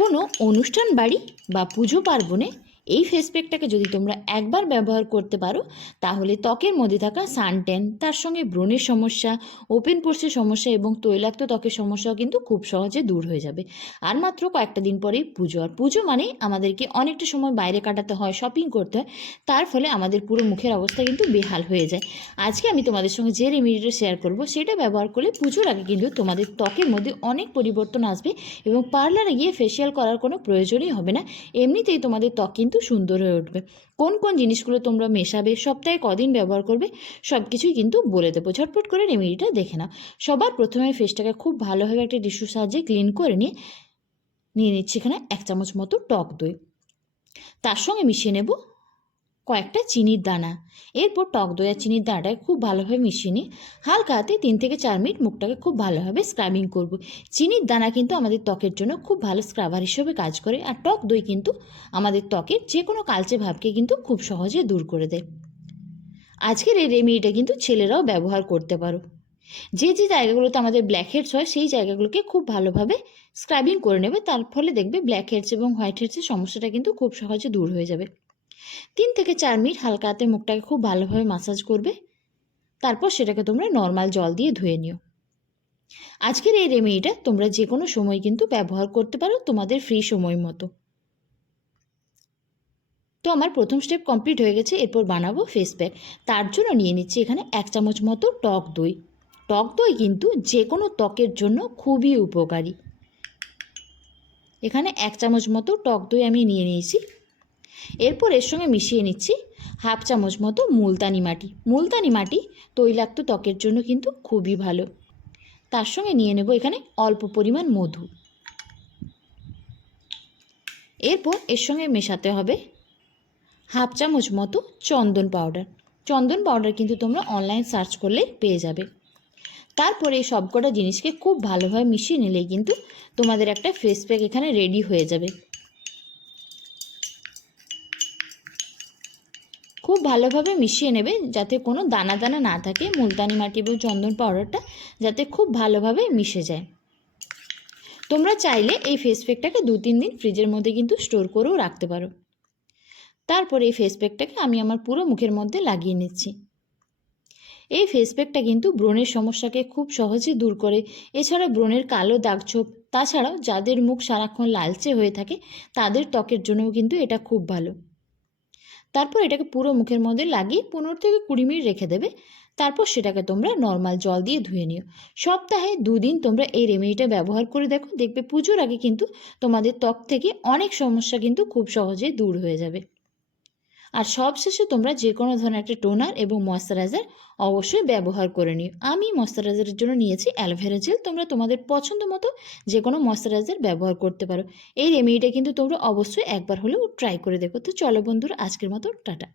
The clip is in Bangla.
কোনো অনুষ্ঠান বাড়ি বা পুজো পার্বণে এই ফেস প্যাকটাকে যদি তোমরা একবার ব্যবহার করতে পারো তাহলে ত্বকের মধ্যে থাকা সানট্যান, তার সঙ্গে ব্রণের সমস্যা, ওপেন পোর্সের সমস্যা এবং তৈলাক্ত ত্বকের সমস্যাও কিন্তু খুব সহজে দূর হয়ে যাবে। আর মাত্র কয়েকটা দিন পরেই পুজো, আর পুজো মানে আমাদেরকে অনেকটা সময় বাইরে কাটাতে হয়, শপিং করতে হয়, তার ফলে আমাদের পুরো মুখের অবস্থা কিন্তু বেহাল হয়ে যায়। আজকে আমি তোমাদের সঙ্গে যে রেমেডিটা শেয়ার করব সেটা ব্যবহার করলে পুজোর আগে কিন্তু তোমাদের ত্বকের মধ্যে অনেক পরিবর্তন আসবে এবং পার্লারে গিয়ে ফেসিয়াল করার কোনো প্রয়োজনই হবে না। এমনিতেই তোমাদের ত্বক কিন্তু সুন্দর হয়ে উঠবে। কোন কোন জিনিসগুলো তোমরা মেশাবে, সপ্তাহে কদিন ব্যবহার করবে, সব কিছুই কিন্তু বলে দেবো। ঝটপট করে রেমেডিটা দেখে নাও। সবার প্রথমে ফেসটাকে খুব ভালোভাবে একটা টিস্যুর সাহায্যে ক্লিন করে নিয়ে নিচ্ছি এখানে 1 চামচ মতো টক দই। তার সঙ্গে মিশিয়ে নেব কয়েকটা চিনির দানা। এরপর টক দই আর চিনির দানাটাকে খুব ভালোভাবে মিশিয়ে নিয়ে হালকা হাতে 3 থেকে 4 মিনিট মুখটাকে খুব ভালোভাবে স্ক্রাবিং করব। চিনির দানা কিন্তু আমাদের ত্বকের জন্য খুব ভালো স্ক্রাবার হিসেবে কাজ করে, আর টক দই কিন্তু আমাদের ত্বকের যে কোনো কালচে ভাবকে কিন্তু খুব সহজে দূর করে দেয়। আজকের এই রেমেডিটা কিন্তু ছেলেরাও ব্যবহার করতে পারো। যে যে জায়গাগুলোতে আমাদের ব্ল্যাক হেডস হয় সেই জায়গাগুলোকে খুব ভালোভাবে স্ক্রাবিং করে নেবে, তার ফলে দেখবে ব্ল্যাক হেডস এবং হোয়াইট হেডসের সমস্যাটা কিন্তু খুব সহজে দূর হয়ে যাবে। 3 থেকে 4 মিনিট হালকা হাতে মুখটাকে খুব ভালোভাবে মাসাজ করবে, তারপর সেটাকে তোমরা নর্মাল জল দিয়ে ধুয়ে নিও। আজকের এই রেমেডিটা তোমরা যে কোনো সময় কিন্তু ব্যবহার করতে পারো তোমাদের ফ্রি সময় মতো। তো আমার প্রথম স্টেপ কমপ্লিট হয়ে গেছে, এরপর বানাবো ফেস প্যাক। তার জন্য নিয়ে নিচ্ছি এখানে 1 চামচ মতো টক দই। টক দই কিন্তু যে কোনো ত্বকের জন্য খুবই উপকারী। এখানে 1 চামচ মতো টক দই আমি নিয়ে নিয়েছি। এরপর এর সঙ্গে মিশিয়ে নিচ্ছি 1/2 চামচ মতো মুলতানি মাটি। মুলতানি মাটি তৈলাক্ত ত্বকের জন্য কিন্তু খুবই ভালো। তার সঙ্গে নিয়ে নেব এখানে অল্প পরিমাণ মধু। এরপর এর সঙ্গে মেশাতে হবে 1/2 চামচ মতো চন্দন পাউডার। চন্দন পাউডার কিন্তু তোমরা অনলাইন সার্চ করলে পেয়ে যাবে। তারপরে এই সবকটা জিনিসকে খুব ভালোভাবে মিশিয়ে নিলেই কিন্তু তোমাদের একটা ফেস প্যাক এখানে রেডি হয়ে যাবে। খুব ভালোভাবে মিশিয়ে নেবে যাতে কোনো দানা দানা না থাকে, মুলতানি মাটি এবং চন্দন পাউডারটা যাতে খুব ভালোভাবে মিশে যায়। তোমরা চাইলে এই ফেস প্যাকটাকে 2-3 দিন ফ্রিজের মধ্যে কিন্তু স্টোর করেও রাখতে পারো। তারপর এই ফেস প্যাকটাকে আমি আমার পুরো মুখের মধ্যে লাগিয়ে নিচ্ছি। এই ফেস প্যাকটা কিন্তু ব্রণের সমস্যাকে খুব সহজে দূর করে। এছাড়া ব্রণের কালো দাগছোপ, তাছাড়াও যাদের মুখ সারাক্ষণ লালচে হয়ে থাকে তাদের ত্বকের জন্যও কিন্তু এটা খুব ভালো। তারপর এটাকে পুরো মুখের মধ্যে লাগিয়ে 15 থেকে 20 মিনিট রেখে দেবে। তারপর সেটাকে তোমরা নর্মাল জল দিয়ে ধুয়ে নিও। সপ্তাহে 2 দিন তোমরা এই রেমেডিটা ব্যবহার করে দেখো, দেখবে পুজোর আগে কিন্তু তোমাদের ত্বক থেকে অনেক সমস্যা কিন্তু খুব সহজে দূর হয়ে যাবে। আর সবশেষে তোমরা যে কোনো ধরনের একটা টোনার এবং ময়শ্চারাইজার অবশ্যই ব্যবহার করে নিও। আমি ময়শ্চারাইজারের জন্য নিয়েছি অ্যালোভেরা জেল। তোমরা তোমাদের পছন্দ মতো যে কোনো ময়শ্চারাইজার ব্যবহার করতে পারো। এই রেমেডিটা কিন্তু তোমরা অবশ্যই একবার হলেও ট্রাই করে দেখো। তো চলো বন্ধুরা, আজকের মতো টাটা।